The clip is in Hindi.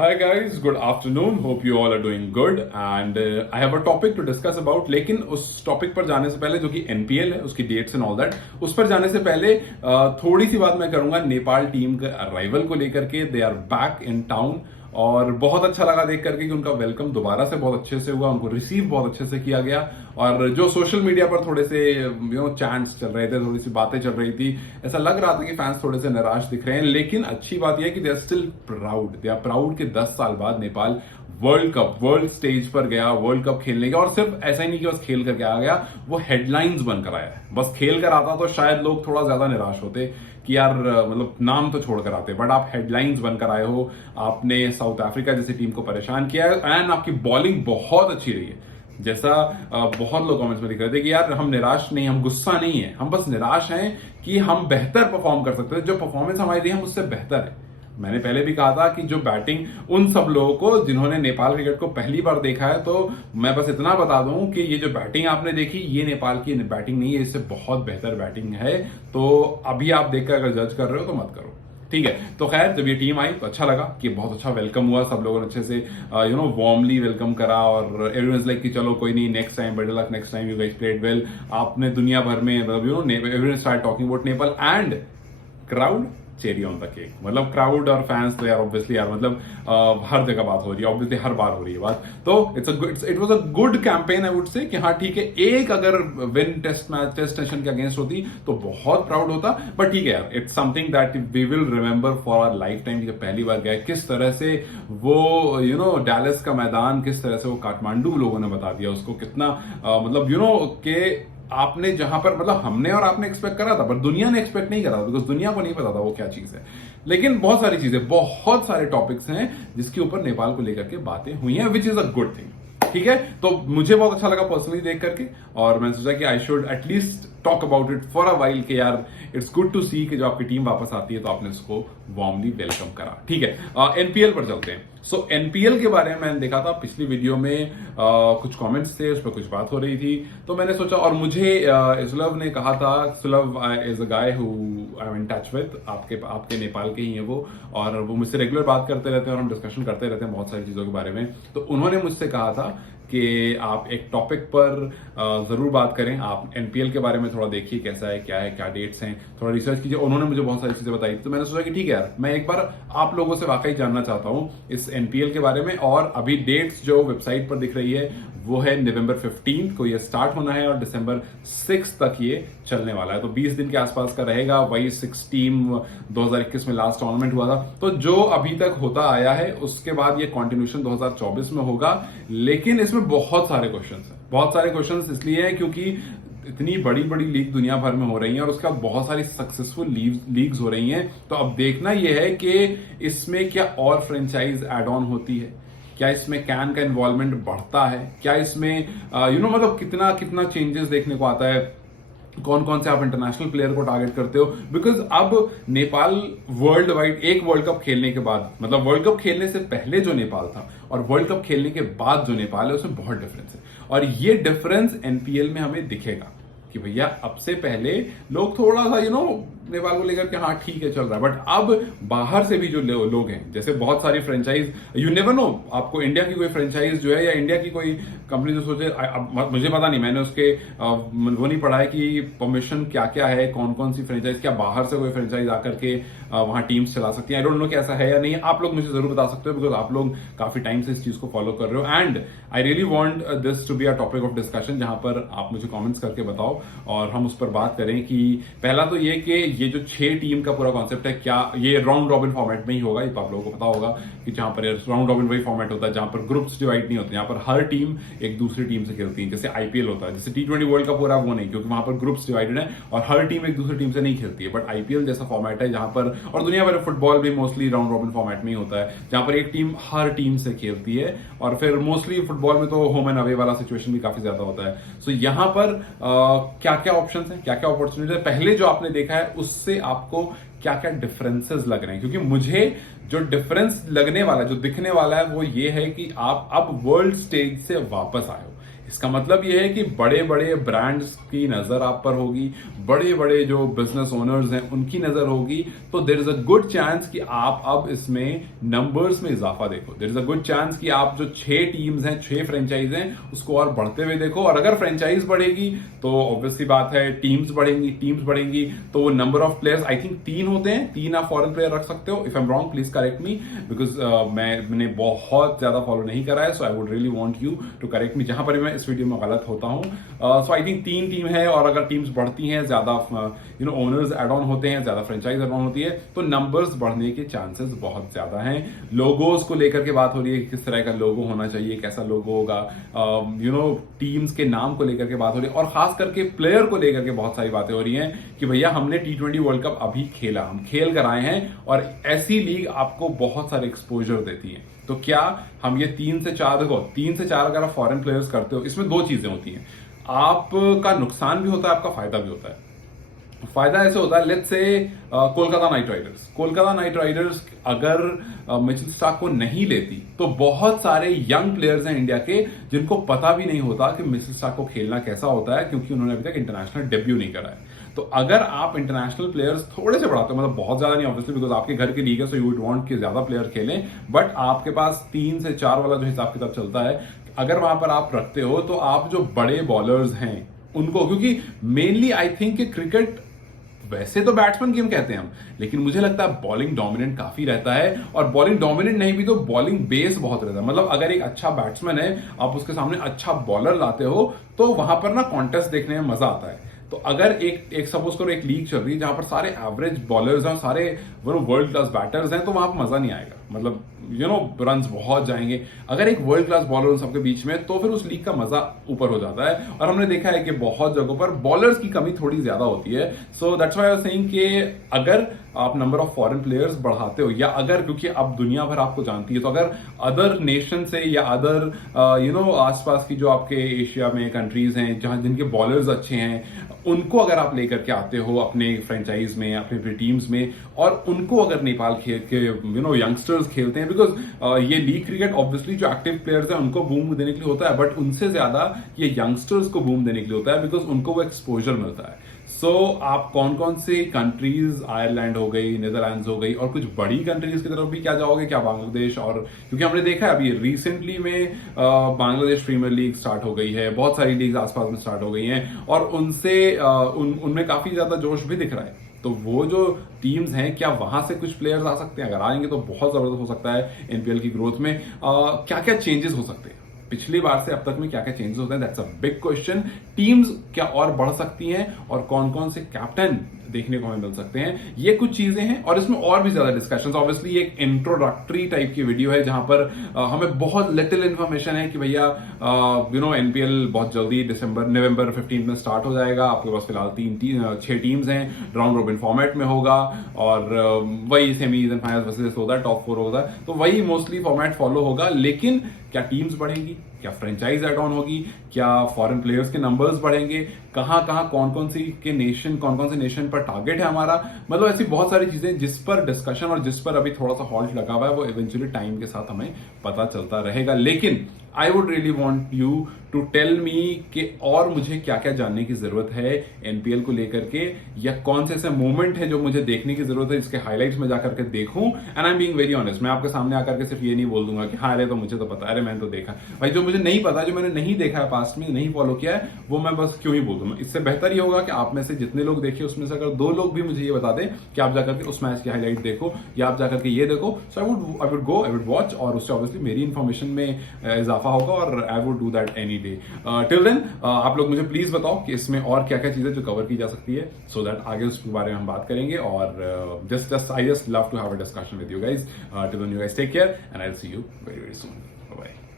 Hi guys, good afternoon. Hope you all are doing good and I have a topic to discuss about. लेकिन उस टॉपिक पर जाने से पहले जो कि एनपीएल है उसकी डेट्स एंड ऑल दैट, उस पर जाने से पहले थोड़ी सी बात मैं करूंगा नेपाल टीम के अराइवल को लेकर के. They are back in town और बहुत अच्छा लगा देख करके कि उनका वेलकम दोबारा से बहुत अच्छे से हुआ, उनको रिसीव बहुत अच्छे से किया गया. और जो सोशल मीडिया पर थोड़े से चैंट्स चल रहे थे, थोड़ी सी बातें चल रही थी, ऐसा लग रहा था कि फैंस थोड़े से निराश दिख रहे हैं. लेकिन अच्छी बात यह है कि they are still proud. They are proud कि 10 साल बाद नेपाल वर्ल्ड स्टेज पर गया, वर्ल्ड कप खेलने गया. और सिर्फ ऐसा ही नहीं कि बस खेल करके आ गया, वो हेडलाइंस बनकर आया है. बस खेल कर आता तो शायद लोग थोड़ा ज्यादा निराश होते कि यार मतलब नाम तो छोड़कर आते, बट आप हेडलाइंस बनकर आए हो. आपने साउथ अफ्रीका जैसी टीम को परेशान किया है एंड आपकी बॉलिंग बहुत अच्छी रही है. जैसा बहुत लोग कमेंट्स में लिख रहे थे कि यार हम निराश नहीं, हम गुस्सा नहीं है, हम बस निराश हैं कि हम बेहतर परफॉर्म कर सकते थे. जो परफॉर्मेंस हमारी रही है हम उससे बेहतर है. मैंने पहले भी कहा था कि जो बैटिंग उन सब लोगों को जिन्होंने नेपाल क्रिकेट को पहली बार देखा है, तो मैं बस इतना बता दूं कि ये जो बैटिंग आपने देखी ये नेपाल की बैटिंग नहीं है, इससे बहुत बेहतर बैटिंग है. तो अभी आप देखकर अगर जज कर रहे हो तो मत करो, ठीक है. तो खैर जब ये टीम आई तो अच्छा लगा कि बहुत अच्छा वेलकम हुआ, सब लोगों ने अच्छे से वार्मली वेलकम करा. और एवरीवन लाइक कि चलो कोई नहीं, next time better luck, next time you guys played well. आपने दुनिया भर में मतलब everyone start talking about Nepal and crowd cherry on the cake. मतलब क्राउड और फैंस तो यार ऑब्वियसली यार मतलब हर जगह बात हो रही है, ऑब्वियसली हर बार हो रही है बात. तो it was a good campaign I would say कि हाँ ठीक है, एक अगर विन टेस्ट नेशन के अगेंस्ट होती तो बहुत प्राउड होता. बट ठीक है यार, it's something that we will remember for our life time. जब पहली बार गए किस तरह से वो डैलस का मैदान, किस तरह से वो काठमांडू लोगों ने बता दिया उसको कितना मतलब के आपने जहां पर मतलब हमने और आपने एक्सपेक्ट करा था, पर दुनिया ने एक्सपेक्ट नहीं करा था, बिकॉज दुनिया को नहीं पता था वो क्या चीज है. लेकिन बहुत सारी चीजें, बहुत सारे टॉपिक्स हैं जिसके ऊपर नेपाल को लेकर के बातें हुई हैं, which is a good thing. ठीक है, तो मुझे बहुत अच्छा लगा पर्सनली देख करके, और मैंने सोचा कि I should at least talk about it for a while कि यार इट्स गुड टू सी कि जब आपकी टीम वापस आती है तो आपने उसको वार्मली वेलकम करा. ठीक है, एनपीएल पर चलते हैं. सो एनपीएल के बारे में मैंने देखा था पिछली वीडियो में कुछ कमेंट्स थे, उस पर कुछ बात हो रही थी, तो मैंने सोचा. और मुझे सुलभ ने कहा था, सुलभ is a guy who I am in touch with, आपके नेपाल के ही हैं वो, और वो मुझसे रेगुलर बात करते रहते हैं और हम डिस्कशन करते रहते हैं बहुत सारी चीजों के बारे में. तो उन्होंने मुझसे कहा था कि आप एक टॉपिक पर जरूर बात करें, आप एनपीएल के बारे में थोड़ा देखिए कैसा है, क्या डेट्स हैं, थोड़ा रिसर्च कीजिए. उन्होंने मुझे बहुत सारी चीजें बताई, तो मैंने सोचा कि ठीक है यार, मैं एक बार आप लोगों से वाकई जानना चाहता हूं इस एनपीएल के बारे में. और अभी डेट्स जो वेबसाइट पर दिख रही है वो है नवंबर 15 को ये स्टार्ट होना है और दिसंबर 6 तक ये चलने वाला है. तो 20 दिन के आसपास का रहेगा. वही 6 टीम 2021 में लास्ट टूर्नामेंट हुआ था, तो जो अभी तक होता आया है उसके बाद ये कंटिन्यूशन 2024 में होगा. लेकिन इसमें बहुत सारे क्वेश्चंस इसलिए हैं क्योंकि इतनी बड़ी बड़ी लीग दुनिया भर में हो रही हैं और उसके बाद बहुत सारी सक्सेसफुल लीग्स हो रही हैं. तो अब देखना यह है कि इसमें क्या और फ्रेंचाइज एड ऑन होती है, क्या इसमें कैन का इन्वॉल्वमेंट बढ़ता है, क्या इसमें मतलब कितना चेंजेस देखने को आता है, कौन कौन से आप इंटरनेशनल प्लेयर को टारगेट करते हो. बिकॉज अब नेपाल वर्ल्ड वाइड एक वर्ल्ड कप खेलने के बाद, मतलब वर्ल्ड कप खेलने से पहले जो नेपाल था और वर्ल्ड कप खेलने के बाद जो नेपाल है उसमें बहुत डिफरेंस है. और ये डिफरेंस एनपीएल में हमें दिखेगा कि भैया अब से पहले लोग थोड़ा सा नेपाल को लेकर के हाँ ठीक है चल रहा है, बट अब बाहर से भी जो लोग हैं, जैसे बहुत सारी फ्रेंचाइज, यू नेवर नो, आपको इंडिया की कोई फ्रेंचाइज जो है या इंडिया की कोई कंपनी जो सोचे, मुझे पता नहीं, मैंने उसके वो नहीं पढ़ा है कि परमिशन क्या क्या है, कौन कौन सी फ्रेंचाइज, क्या बाहर से कोई फ्रेंचाइज आकर के वहां टीम्स चला सकती है. आई डोंट नो कि ऐसा है या नहीं. आप लोग मुझे जरूर बता सकते हो, बिकॉज आप लोग काफी टाइम से इस चीज को फॉलो कर रहे हो. And I really want this to be a topic of discussion, जहां पर आप मुझे कमेंट्स करके बताओ और हम उस पर बात करें कि पहला तो ये कि ये जो 6 टीम का पूरा कॉन्सेप्ट है, क्या ये राउंड रॉबिन फॉर्मेट में ही होगा. ये आप लोगों को पता होगा कि जहां पर राउंड रॉबिन वही फॉर्मेट होता है जहां पर ग्रुप्स डिवाइड नहीं होते, जहां पर हर टीम एक दूसरी टीम से खेलती है, जैसे आईपीएल होता है. जैसे T20 वर्ल्ड कप हो रहा है वो नहीं, क्योंकि वहां पर ग्रुप्स डिवाइडेड है और हर टीम एक दूसरी टीम से नहीं खेलती है. बट आईपीएल जैसा फॉर्मेट है जहां पर, और दुनिया भर फुटबॉल भी मोस्टली राउंड रॉबिन फॉर्मेट में ही होता है, जहां पर एक टीम हर टीम से खेलती है. और फिर मोस्टली फुटबॉल में तो होम एंड अवे वाला सिचुएशन भी काफी ज्यादा होता है. सो यहां पर क्या क्या ऑप्शन है, क्या क्या अपॉर्चुनिटी है, पहले जो आपने देखा है उससे आपको क्या क्या डिफरेंसेस लग रहे हैं. क्योंकि मुझे जो डिफरेंस लगने वाला, जो दिखने वाला है वो ये है कि आप अब वर्ल्ड स्टेज से वापस आए हो. इसका मतलब यह है कि बड़े बड़े ब्रांड्स की नजर आप पर होगी, बड़े बड़े जो बिजनेस ओनर्स हैं उनकी नजर होगी, तो there is a good chance कि आप अब इसमें नंबर्स में इजाफा देखो। There is a good chance कि आप जो 6 टीम्स हैं, 6 फ्रेंचाइज हैं, उसको और बढ़ते हुए देखो। और अगर फ्रेंचाइज बढ़ेगी तो ऑब्वियससली बात है टीम्स बढ़ेंगी तो number of players I think 3 होते हैं, 3 आप फॉरेन प्लेयर रख सकते हो। If I am wrong please correct me, because मैंने बहुत ज्यादा फॉलो नहीं करा है, so I would really want you to correct me जहां पर मैं इस वीडियो में गलत होता हूं। सो आई थिंक 3 टीम है, और अगर टीम्स बढ़ती हैं, ज्यादा ओनर्स एड ऑन होते हैं, ज्यादा फ्रेंचाइज एड ऑन होती है, तो नंबर्स बढ़ने के चांसेस बहुत ज्यादा हैं। लोगोज को लेकर के बात हो रही है कि किस तरह का लोगो होना चाहिए, कैसा लोगो होगा, टीम्स के नाम को लेकर के बात हो रही है, और खास करके प्लेयर को लेकर के बहुत सारी बातें हो रही हैं कि भैया हमने T20 वर्ल्ड कप अभी खेला, हम खेल कर आए हैं, और ऐसी लीग आपको बहुत सारे एक्सपोजर देती है। तो क्या हम ये 3 से 4 देखो, 3 से 4 अगर आप फॉरेन प्लेयर्स करते हो, इसमें 2 चीजें होती हैं, आपका नुकसान भी होता है, आपका फायदा भी होता है। फायदा ऐसे होता है, let's say Kolkata night Riders अगर मिचेल स्टार्क को नहीं लेती, तो बहुत सारे यंग प्लेयर्स हैं इंडिया के जिनको पता भी नहीं होता कि मिचेल स्टार्क को खेलना कैसा होता है, क्योंकि उन्होंने अभी तक इंटरनेशनल डेब्यू नहीं करा है। तो अगर आप इंटरनेशनल प्लेयर्स थोड़े से बढ़ाते हो, मतलब बहुत ज्यादा नहीं ऑब्वियसली, बिकॉज आपके घर की लीग है, सो यू वुड वांट कि ज्यादा प्लेयर खेलें, बट आपके पास 3 से 4 वाला जो हिसाब किताब चलता है, अगर वहां पर आप रखते हो, तो आप जो बड़े बॉलर्स हैं उनको, क्योंकि मेनली आई थिंक क्रिकेट, वैसे तो बैट्समैन गेम कहते हैं हम, लेकिन मुझे लगता है बॉलिंग डोमिनेंट काफी रहता है, और बॉलिंग डोमिनेंट नहीं भी तो बॉलिंग बेस बहुत रहता है। मतलब अगर एक अच्छा बैट्समैन है, आप उसके सामने अच्छा बॉलर लाते हो, तो वहां पर ना कॉन्टेस्ट देखने में मजा आता है। तो अगर एक सपोज करो एक लीग चल रही है जहां पर सारे एवरेज बॉलर्स हैं, सारे वर्ल्ड क्लास बैटर्स हैं, तो वहां पर मजा नहीं आएगा, मतलब रन्स बहुत जाएंगे। अगर एक वर्ल्ड क्लास बॉलर उन सबके बीच में, तो फिर उस लीग का मजा ऊपर हो जाता है, और हमने देखा है कि बहुत जगहों पर बॉलर्स की कमी थोड़ी ज्यादा होती है। So that's why I was saying कि अगर आप नंबर ऑफ फॉरेन प्लेयर्स बढ़ाते हो, या अगर, क्योंकि अब दुनिया भर आपको जानती है, तो अगर अदर नेशन से या अदर आसपास की जो आपके एशिया में कंट्रीज हैं जहां जिनके बॉलर्स अच्छे हैं, उनको अगर आप लेकर के आते हो अपने फ्रेंचाइज में, अपने टीम्स में, और उनको अगर नेपाल खेल के यंगस्टर्स खेलते हैं, बिकॉज ये लीग क्रिकेट ऑब्वियसली जो एक्टिव प्लेयर्स हैं उनको बूम देने के लिए होता है, बट उनसे ज्यादा ये यंगस्टर्स को बूम देने के लिए होता है, बिकॉज उनको वो एक्सपोजर मिलता है। सो आप कौन कौन सी कंट्रीज, आयरलैंड हो गई, नीदरलैंड्स हो गई, और कुछ बड़ी कंट्रीज की तरफ भी क्या जाओगे, क्या बांग्लादेश, और क्योंकि हमने देखा है अभी रिसेंटली में बांग्लादेश प्रीमियर लीग स्टार्ट हो गई है, बहुत सारी लीग आसपास में स्टार्ट हो गई हैं, और उनसे उनमें काफी ज्यादा जोश भी दिख रहा है। तो वो जो टीम्स हैं, क्या वहां से कुछ प्लेयर्स आ सकते हैं? अगर आएंगे तो बहुत जबरदस्त हो सकता है एनपीएल की ग्रोथ में। क्या क्या चेंजेस हो सकते हैं पिछली बार से अब तक में, क्या क्या चेंजेस होते हैं, that's a big question. Teams क्या और बढ़ सकती हैं, और कौन कौन से कैप्टन देखने को हमें मिल सकते हैं, ये कुछ चीजें हैं, और इसमें और भी ज्यादा डिस्कशंस। ऑब्वियसली एक इंट्रोडक्टरी टाइप की वीडियो है जहां पर हमें बहुत लिटिल इन्फॉर्मेशन है कि भैया एनपीएल बहुत जल्दी नवंबर 15 में स्टार्ट हो जाएगा। आपके पास फिलहाल 6 टीम्स हैं, राउंड रॉबिन फॉर्मेट में होगा, और वही सेमीज एंड फाइनल्स वर्सेस होता है, टॉप 4 होता है, तो वही मोस्टली फॉर्मेट फॉलो होगा। लेकिन क्या टीम्स बढ़ेंगी, क्या फ्रेंचाइज एड ऑन होगी, क्या फॉरेन प्लेयर्स के नंबर्स बढ़ेंगे, कहां कहां कौन कौन से नेशन पर टारगेट है हमारा, मतलब ऐसी बहुत सारी चीजें जिस पर डिस्कशन और जिस पर अभी थोड़ा सा हॉल्ट लगा हुआ है, वो इवेंचुअली टाइम के साथ हमें पता चलता रहेगा। लेकिन I would really want you to tell me कि और मुझे क्या क्या जानने की जरूरत है एनपीएल को लेकर के, या कौन से ऐसे मोमेंट है जो मुझे देखने की जरूरत है, जिसके हाईलाइट्स में जाकर के देखूं। And I am being very honest, मैं आपके सामने आकर के सिर्फ ये नहीं बोल दूंगा कि हाँ अरे तो मुझे तो पता है, अरे मैंने तो देखा। भाई जो मुझे नहीं पता, जो मैंने नहीं देखा है पास्ट में, नहीं फॉलो किया है, वो मैं बस क्यों ही बोल दूं। इससे बेहतर ये होगा कि आप में से जितने लोग देखे, उसमें से अगर 2 लोग भी मुझे ये बता दें कि आप जाकर के उस मैच की हाईलाइट देखो, या आप जाकर के ये देखो, सो आई वुड वॉच, और उससे ऑब्वियसली मेरी इन्फॉर्मेशन में इजाफा होगा, और I would do that any day. Till then आप लोग मुझे प्लीज बताओ कि इसमें और क्या क्या चीजें जो कवर की जा सकती है, सो दैट आगे उसके बारे में हम बात करेंगे। और I just love to have a discussion with you guys. Till then you guys take care, and I will see you very very soon. Bye bye.